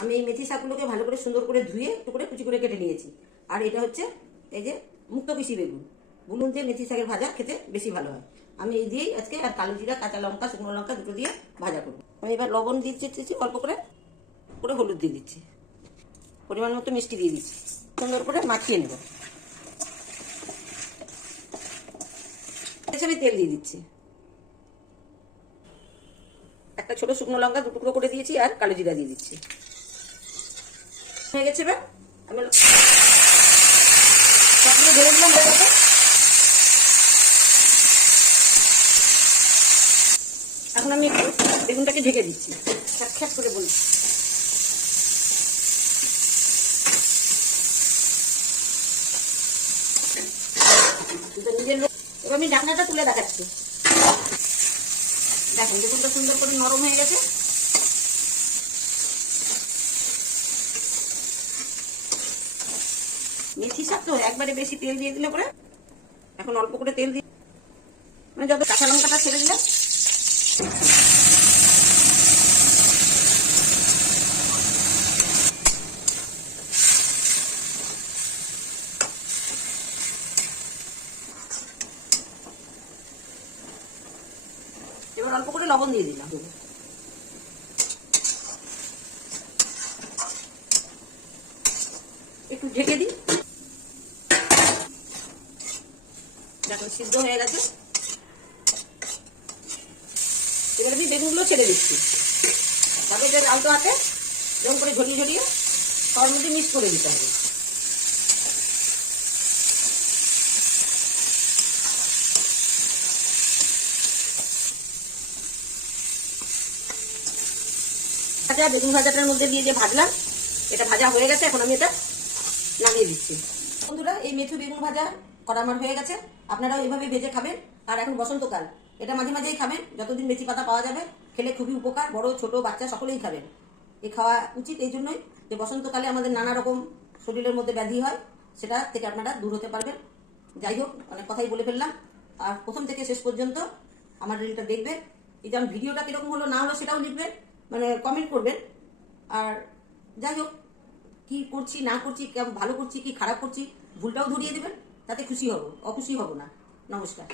আমি এই মেথি শাকগুলোকে ভালো করে সুন্দর করে ধুয়ে একটু করে কুচি করে কেটে নিয়েছি। আর এটা হচ্ছে এই যে মুক্তকৃষি বেগুন। বলুন যে মেথি শাকের ভাজা খেতে বেশি ভালো হয়। আমি এই দিয়েই আজকে আর কালো জিরা, কাঁচা লঙ্কা, শুকনো লঙ্কা দুটো দিয়ে ভাজা করবো। আমি এবার লবণ দিয়ে দিচ্ছি অল্প করে, হলুদ দিয়ে দিচ্ছি, পরিমাণ মতো মিষ্টি দিয়ে দিচ্ছি, সুন্দর করে মাখিয়ে নেব। আমি তেল দিয়ে দিচ্ছি, একটা ছোট শুকনো লঙ্কা 2 টুকরো করে দিয়েছি, আর কালো জিরা দিয়ে দিচ্ছি। হয়ে গেছে। এবার আমি সবগুলো ঢেলে দিলাম। এখন আমি একটু বেগুনটাকে ঢেকে দিচ্ছি, খ্যাট করে বলছি। এবার আমি ঢাকনাটা তুলে দেখাচ্ছি। দেখুন বেগুনটা সুন্দর করে নরম হয়ে গেছে। মেথি শাক তো একবারে বেশি তেল দিয়ে দিলে পরে, এখন অল্প করে তেল দিয়ে, মানে যত কাঁচা লঙ্কাটা ছেড়ে দিলে এবার অল্প করে লবণ দিয়ে দিলাম। একটু ঢেকে দিই। দেখুন সিদ্ধ হয়ে গেছে। এবার আমি বেগুনগুলো ছেড়ে দিচ্ছি। তারপরে যে আলতো হাতে যেমন করে ঝরিয়ে ঝরিয়ে সবার মধ্যে মিক্স করে দিতে হবে। বেগুন ভাজাটার মধ্যে দিয়ে যে ভাজলাম, এটা ভাজা হয়ে গেছে। এখন আমি এটা নামিয়ে দিচ্ছি। বন্ধুরা, এই মেথি বেগুন ভাজা করা আমার হয়ে গেছে। আপনারাও এইভাবে ভেজে খাবেন। আর এখন বসন্তকাল, এটা মাঝে মাঝেই খাবেন, যতদিন মেথি পাতা পাওয়া যাবে। খেলে খুবই উপকার, বড় ছোট বাচ্চা সকলেই খাবেন। এ খাওয়া উচিত এই জন্যই যে বসন্তকালে আমাদের নানা রকম শরীরের মধ্যে ব্যাধি হয়, সেটা থেকে আপনারা দূর হতে পারবেন। যাই হোক, অনেক কথাই বলে ফেললাম। আর প্রথম থেকে শেষ পর্যন্ত আমার রিলটা দেখবেন। এই যেমন ভিডিওটা কিরকম হলো না হলো সেটাও লিখবেন, মানে কমেন্ট করবেন। আর যাই হোক, কি করছি না করছি, ভালো করছি কি খারাপ করছি, ভুলটাও ধরিয়ে দেবেন, তাতে খুশি হব, অখুশি হব না। নমস্কার।